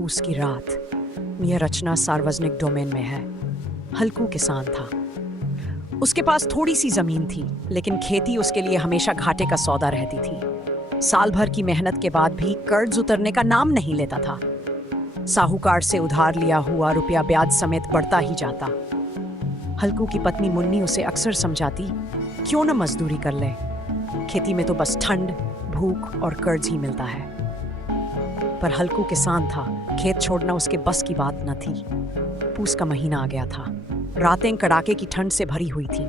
पूस की रात। यह रचना सार्वजनिक डोमेन में है। हल्कू किसान था। उसके पास थोड़ी सी जमीन थी, लेकिन खेती उसके लिए हमेशा घाटे का सौदा रहती थी। साल भर की मेहनत के बाद भी कर्ज उतरने का नाम नहीं लेता था। साहूकार से उधार लिया हुआ रुपया ब्याज समेत बढ़ता ही जाता। हल्कू की पत्नी मुन्नी उसे अक्सर समझाती, क्यों न मजदूरी कर ले, खेती में तो बस ठंड, भूख और कर्ज ही मिलता है। पर हल्कू किसान था, खेत छोड़ना उसके बस की बात न थी। पूस का महीना आ गया था। रातें कड़ाके की ठंड से भरी हुई थी।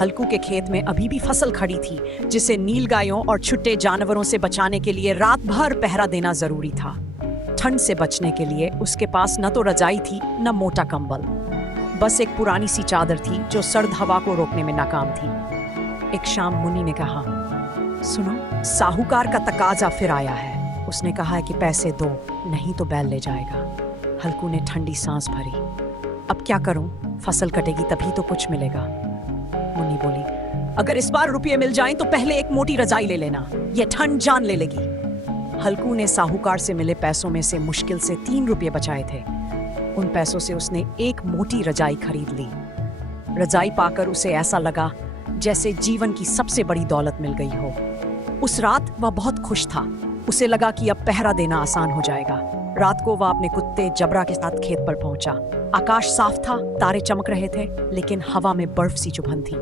हल्कू के खेत में अभी भी फसल खड़ी थी, जिसे नीलगायों और छुट्टे जानवरों से बचाने के लिए रात भर पहरा देना जरूरी था। ठंड से बचने के लिए उसके पास न तो रजाई थी न मोटा कंबल, बस एक पुरानी सी चादर थी जो सर्द हवा को रोकने में नाकाम थी। एक शाम मुन्नी ने कहा, सुनो, साहूकार का तकाजा फिर आया है। उसने कहा है कि पैसे दो, नहीं तो बैल ले जाएगा। हल्कू ने ठंडी सांस भरी। अब क्या करूं? फसल कटेगी तभी तो कुछ मिलेगा। मुन्नी बोली, अगर इस बार रुपये मिल जाएं तो पहले एक मोटी रजाई ले लेना, यह ठंड जान ले लेगी। हल्कू ने साहूकार से मिले पैसों में से मुश्किल से 3 रुपये बचाए थे। उन पैसों से उसने एक मोटी रजाई खरीद ली। रजाई पाकर उसे ऐसा लगा जैसे जीवन की सबसे बड़ी दौलत मिल गई हो। उस रात वह बहुत खुश था। उसे लगा कि अब पहरा देना आसान हो जाएगा। रात को वह अपने कुत्ते जबरा के साथ खेत पर पहुंचा। आकाश साफ था, तारे चमक रहे थे, लेकिन हवा में बर्फ सी चुभन थी।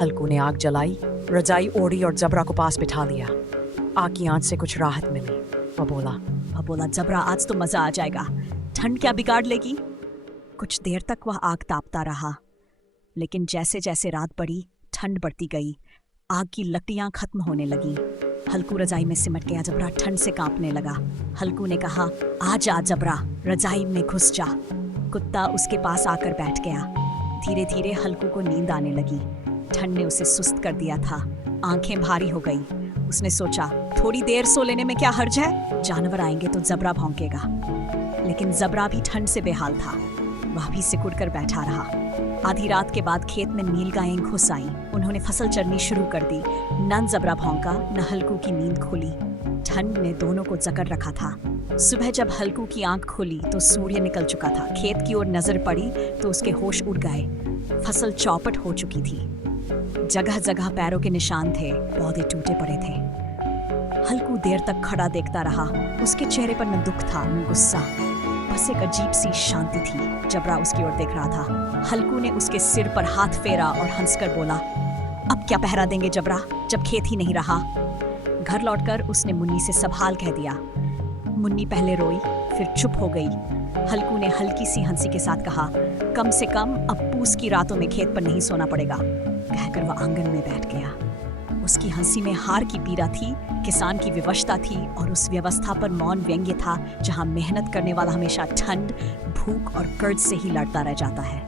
हल्कू ने आग जलाई, रजाई ओढ़ी और जबरा को पास बिठा दिया। आग की आंच से कुछ राहत मिली। वह बोला, जबरा आज तो मजा आ जाएगा, ठंड क्या बिगाड़ लेगी। कुछ देर तक वह आग तापता रहा, लेकिन जैसे जैसे रात बढ़ी, ठंड बढ़ती गई। आग की लकड़ियां खत्म होने लगी। हल्कू रजाई में सिमट गया। जबरा ठंड से कांपने लगा। हल्कू ने कहा, आ जा जबरा, रजाई में घुस जा। कुत्ता उसके पास आकर बैठ गया। धीरे धीरे हल्कू को नींद आने लगी। ठंड ने उसे सुस्त कर दिया था। आंखें भारी हो गई। उसने सोचा, थोड़ी देर सो लेने में क्या हर्ज है, जानवर आएंगे तो जबरा भौंकेगा। लेकिन जबरा भी ठंड से बेहाल था। वह भी सिकुड़ कर बैठा रहा। आधी रात के बाद खेत में नीलगायें घुस आईं। उन्होंने फसल चरनी शुरू कर दी। न जबरा भौंका, न हल्कू की नींद खुली। ठंड ने दोनों को जकड़ रखा था। सुबह जब हल्कू की आंख खुली तो सूर्य निकल चुका था। खेत की ओर नजर पड़ी तो उसके होश उड़ गए। फसल चौपट हो चुकी थी। जगह जगह पैरों के निशान थे, पौधे टूटे पड़े थे। हल्कू देर तक खड़ा देखता रहा। उसके चेहरे पर न दुख था न गुस्सा, बस एक अजीब सी शांति थी। जबरा उसकी ओर देख रहा था। हल्कू ने उसके सिर पर हाथ फेरा और हंसकर बोला, अब क्या पहरा देंगे जबरा, जब खेत ही नहीं रहा। घर लौटकर उसने मुन्नी से सब हाल कह दिया। मुन्नी पहले रोई, फिर चुप हो गई। हल्कू ने हल्की सी हंसी के साथ कहा, कम से कम अब पूस की रातों में खेत पर नहीं सोना पड़ेगा। कहकर वह आंगन में बैठ गया। उसकी हंसी में हार की पीड़ा थी, किसान की विवशता थी और उस व्यवस्था पर मौन व्यंग्य था जहां मेहनत करने वाला हमेशा ठंड, भूख और कर्ज से ही लड़ता रह जाता है।